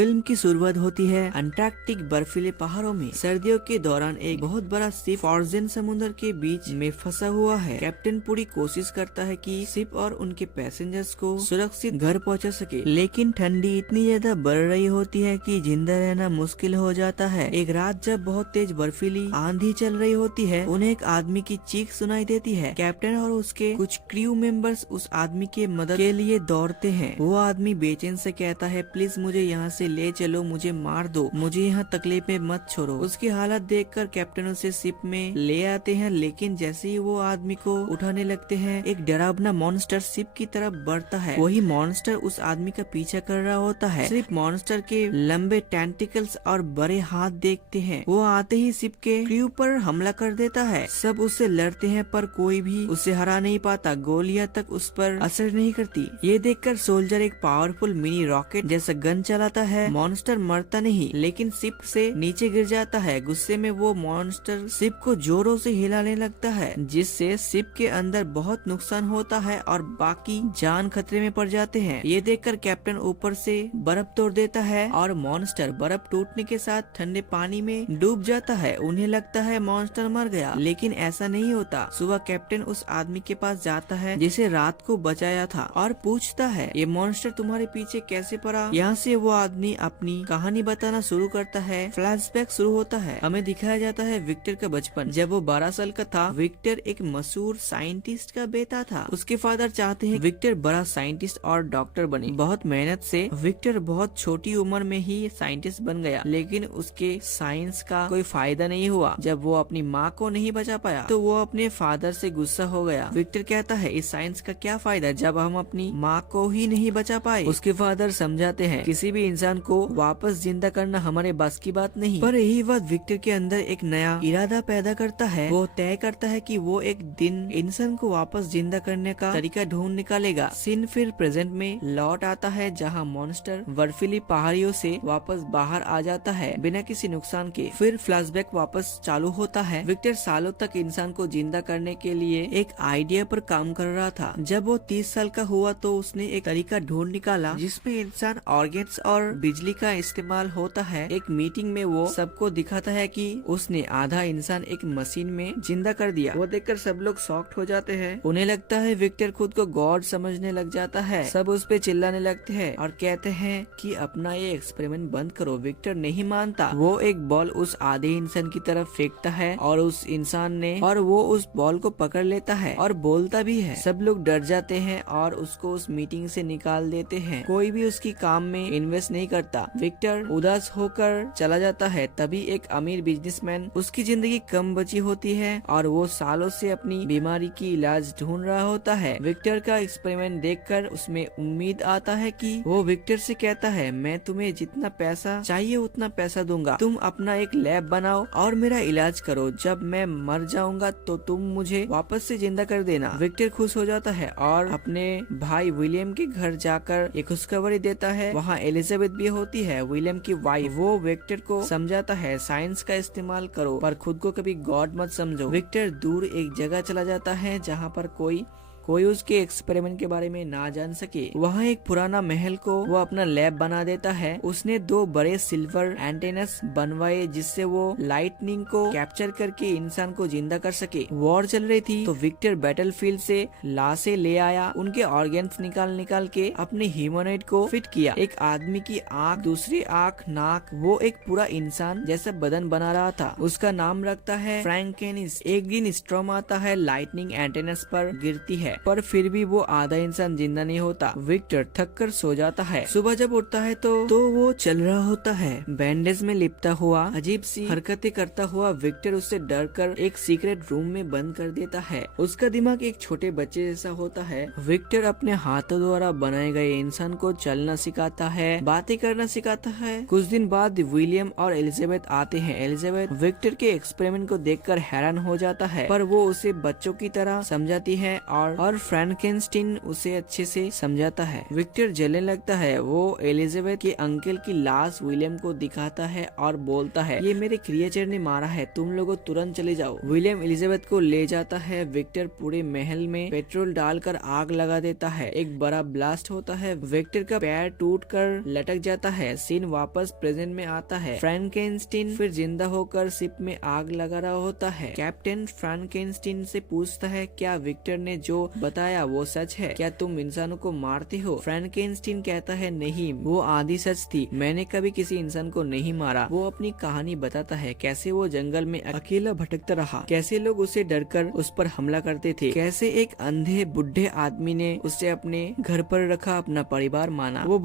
Film की शुरुआत होती है अंटार्कटिक बर्फीले पहाड़ों में। सर्दियों के दौरान एक बहुत बड़ा शिप फ्रोजन समुद्र के बीच में फंसा हुआ है। कैप्टन पूरी कोशिश करता है कि शिप और उनके पैसेंजर्स को सुरक्षित घर पहुंचा सके, लेकिन ठंडी इतनी ज्यादा बढ़ रही होती है कि जिंदा रहना मुश्किल हो जाता है। एक रात जब बहुत तेज बर्फीली आंधी चल रही होती है, उन्हें एक आदमी की चीख सुनाई देती है। कैप्टन और उसके कुछ क्रू मेंबर्स उस आदमी के मदद के लिए दौड़ते हैं। वो आदमी बेचैन से कहता है, प्लीज मुझे यहाँ से ले चलो, मुझे मार दो, मुझे यहाँ तकलीफ में मत छोड़ो। उसकी हालत देखकर कैप्टन उसे शिप में ले आते हैं, लेकिन जैसे ही वो आदमी को उठाने लगते हैं, एक डरावना मॉन्स्टर शिप की तरफ बढ़ता है। वही मॉन्स्टर उस आदमी का पीछा कर रहा होता है। सिर्फ मॉन्स्टर के लंबे टेंटिकल्स और बड़े हाथ देखते हैं। वो आते ही शिप के क्रू पर हमला कर देता है। सब उससे लड़ते हैं पर कोई भी उसे हरा नहीं पाता। गोलियां तक उस पर असर नहीं करती। ये देखकर सोल्जर एक पावरफुल मिनी रॉकेट जैसा गन चलाता है। मॉन्स्टर मरता नहीं, लेकिन शिप से नीचे गिर जाता है। गुस्से में वो मॉन्स्टर शिप को जोरों से हिलाने लगता है, जिससे शिप के अंदर बहुत नुकसान होता है और बाकी जान खतरे में पड़ जाते हैं। ये देखकर कैप्टन ऊपर से बर्फ तोड़ देता है और मॉन्स्टर बर्फ टूटने के साथ ठंडे पानी में डूब जाता है। उन्हें लगता है मॉन्स्टर मर गया, लेकिन ऐसा नहीं होता। सुबह कैप्टन उस आदमी के पास जाता है जिसे रात को बचाया था और पूछता है, ये मॉन्स्टर तुम्हारे पीछे कैसे पड़ा? यहाँ से वो आदमी अपनी कहानी बताना शुरू करता है। फ्लैशबैक शुरू होता है। हमें दिखाया जाता है विक्टर का बचपन। जब वो 12 साल का था, विक्टर एक मशहूर साइंटिस्ट का बेटा था। उसके फादर चाहते हैं विक्टर बड़ा साइंटिस्ट और डॉक्टर बने। बहुत मेहनत से विक्टर बहुत छोटी उम्र में ही साइंटिस्ट बन गया, लेकिन उसके साइंस का कोई फायदा नहीं हुआ। जब वो अपनी माँ को नहीं बचा पाया, तो वो अपने फादर से गुस्सा हो गया। विक्टर कहता है, इस साइंस का क्या फायदा जब हम अपनी माँ को ही नहीं बचा पाए। उसके फादर समझाते हैं, किसी भी इंसान को वापस जिंदा करना हमारे बस की बात नहीं। पर यही बात विक्टर के अंदर एक नया इरादा पैदा करता है। वो तय करता है कि वो एक दिन इंसान को वापस जिंदा करने का तरीका ढूंढ निकालेगा। सीन फिर प्रेजेंट में लौट आता है, जहाँ मॉन्स्टर बर्फीली पहाड़ियों से वापस बाहर आ जाता है बिना किसी नुकसान के। फिर फ्लैशबैक वापस चालू होता है। विक्टर सालों तक इंसान को जिंदा करने के लिए एक आइडिया पर काम कर रहा था। जब वो 30 साल का हुआ तो उसने एक तरीका ढूंढ निकाला जिसमें इंसान ऑर्गेन्स और बिजली का इस्तेमाल होता है। एक मीटिंग में वो सबको दिखाता है कि उसने आधा इंसान एक मशीन में जिंदा कर दिया। वो देखकर सब लोग शॉक्ड हो जाते हैं। उन्हें लगता है विक्टर खुद को गॉड समझने लग जाता है। सब उस पे चिल्लाने लगते हैं और कहते हैं कि अपना ये एक्सपेरिमेंट बंद करो। विक्टर नहीं मानता। वो एक बॉल उस आधे इंसान की तरफ फेंकता है और वो उस बॉल को पकड़ लेता है और बोलता भी है। सब लोग डर जाते हैं और उसको उस मीटिंग से निकाल देते हैं। कोई भी उसकी काम में इन्वेस्ट नहीं करता। विक्टर उदास होकर चला जाता है। तभी एक अमीर बिजनेसमैन, उसकी जिंदगी कम बची होती है और वो सालों से अपनी बीमारी की इलाज ढूंढ रहा होता है। विक्टर का एक्सपेरिमेंट देखकर उसमें उम्मीद आता है कि वो विक्टर से कहता है, मैं तुम्हें जितना पैसा चाहिए उतना पैसा दूंगा। तुम अपना एक लैब बनाओ और मेरा इलाज करो। जब मैं मर जाऊंगा तो तुम मुझे वापस से जिंदा कर देना। विक्टर खुश हो जाता है और अपने भाई विलियम के घर जाकर एक खुशखबरी देता है। वहाँ एलिजाबेथ भी होती है, विलियम की वाइफ। वो विक्टर को समझाता है, साइंस का इस्तेमाल करो पर खुद को कभी गॉड मत समझो। विक्टर दूर एक जगह चला जाता है जहाँ पर कोई उसके एक्सपेरिमेंट के बारे में ना जान सके। वहाँ एक पुराना महल को वो अपना लैब बना देता है। उसने 2 बड़े सिल्वर एंटेनस बनवाए जिससे वो लाइटनिंग को कैप्चर करके इंसान को जिंदा कर सके। वॉर चल रही थी तो विक्टर बैटलफील्ड से लाशें ले आया। उनके ऑर्गन्स निकाल के अपने ह्यूमनॉइड को फिट किया। एक आदमी की आँख, दूसरी आँख, नाक, वो एक पूरा इंसान जैसा बदन बना रहा था। उसका नाम रखता है फ्रैंकेनिस। एक दिन स्टॉर्म आता है, लाइटनिंग एंटेनस पर गिरती है पर फिर भी वो आधा इंसान जिंदा नहीं होता। विक्टर थक कर सो जाता है। सुबह जब उठता है तो वो चल रहा होता है, बैंडेज में लिपटा हुआ। अजीब सी हरकतें करता हुआ विक्टर उससे डर कर एक सीक्रेट रूम में बंद कर देता है। उसका दिमाग एक छोटे बच्चे जैसा होता है। विक्टर अपने हाथों द्वारा बनाए गए इंसान को चलना सिखाता है, बातें करना सिखाता है। कुछ दिन बाद विलियम और एलिजाबेथ आते हैं। एलिजाबेथ विक्टर के एक्सपेरिमेंट को देखकर हैरान हो जाता है, पर वो उसे बच्चों की तरह समझाती है और और फ्रैंकेनस्टीन उसे अच्छे से समझाता है। विक्टर जलने लगता है। वो एलिजाबेथ के अंकल की लाश विलियम को दिखाता है और बोलता है, ये मेरे क्रिएचर ने मारा है, तुम लोगों तुरंत चले जाओ। विलियम एलिजाबेथ को ले जाता है। विक्टर पूरे महल में पेट्रोल डालकर आग लगा देता है। एक बड़ा ब्लास्ट होता है। विक्टर का पैर टूटकर लटक जाता है। सीन वापस प्रेजेंट में आता है। फ्रैंकेनस्टीन फिर जिंदा होकर शिप में आग लगा रहा होता है। कैप्टन फ्रैंकेनस्टीन से पूछता है, क्या विक्टर ने जो बताया वो सच है? क्या तुम इंसानों को मारते हो? फ्रैंकेनस्टीन कहता है, नहीं, वो आधी सच थी, मैंने कभी किसी इंसान को नहीं मारा। वो अपनी कहानी बताता है, कैसे वो जंगल में अकेला भटकता रहा, कैसे लोग उसे डरकर उस पर हमला करते थे, कैसे एक अंधे बुढ़े आदमी ने उसे अपने घर पर रखा, अपना परिवार माना। वो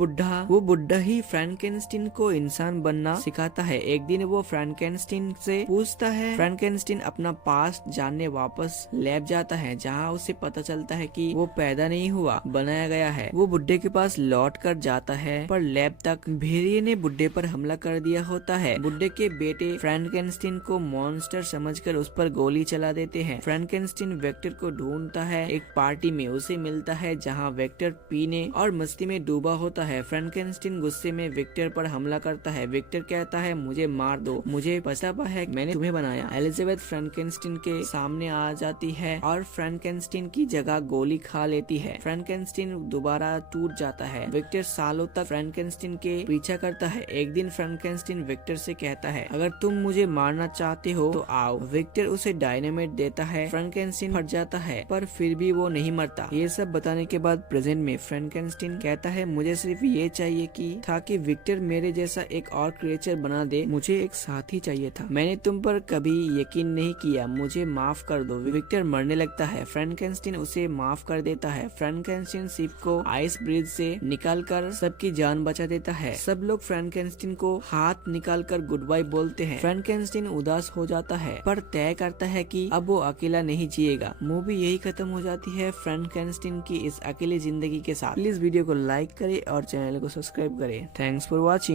बुढ़ा ही फ्रैंकेनस्टीन को इंसान बनना सिखाता है। एक दिन वो फ्रैंकेनस्टीन से पूछता है। फ्रैंकेनस्टीन अपना पास्ट जानने वापस लैब जाता है, जहाँ उसे पता चलता है कि वो पैदा नहीं हुआ, बनाया गया है। वो बुढ़े के पास लौट कर जाता है, पर लैब तक भेड़िए ने बुढ़े पर हमला कर दिया होता है। बुढ़े के बेटे फ्रैंकेनस्टीन को मॉन्स्टर समझकर उस पर गोली चला देते हैं। फ्रैंकेनस्टीन वेक्टर को ढूंढता है। एक पार्टी में उसे मिलता है, जहाँ वेक्टर पीने और मस्ती में डूबा होता है। फ्रैंकेनस्टीन गुस्से में विक्टर पर हमला करता है। विक्टर कहता है, मुझे मार दो, मुझे पछतावा है, मैंने तुम्हें बनाया। एलिजाबेथ फ्रैंकेनस्टीन के सामने आ जाती है और फ्रैंकेनस्टीन की जगह गोली खा लेती है। फ्रैंकेनस्टीन दोबारा टूट जाता है। विक्टर सालों तक फ्रैंकेनस्टीन के पीछा करता है। एक दिन फ्रैंकेनस्टीन विक्टर से कहता है, अगर तुम मुझे मारना चाहते हो तो आओ। विक्टर उसे डायनामाइट देता है। फ्रैंकेनस्टीन फट जाता है, पर फिर भी वो नहीं मरता। ये सब बताने के बाद प्रेजेंट में फ्रैंकेनस्टीन कहता है, मुझे सिर्फ ये चाहिए कि विक्टर मेरे जैसा एक और क्रिएचर बना दे, मुझे एक साथी चाहिए था। मैंने तुम पर कभी यकीन नहीं किया, मुझे माफ कर दो। विक्टर मरने लगता है। फ्रैंकेनस्टीन उसे माफ कर देता है। फ्रैंकेनस्टीन शिप को आइस ब्रिज से निकालकर सबकी जान बचा देता है। सब लोग फ्रैंकेनस्टीन को हाथ निकालकर गुड बाय बोलते हैं। फ्रैंकेनस्टीन उदास हो जाता है, पर तय करता है कि अब वो अकेला नहीं जिएगा। मूवी यही खत्म हो जाती है फ्रैंकेनस्टीन की इस अकेली जिंदगी के साथ। प्लीज वीडियो को लाइक करें और चैनल को सब्सक्राइब करें। Thanks for watching.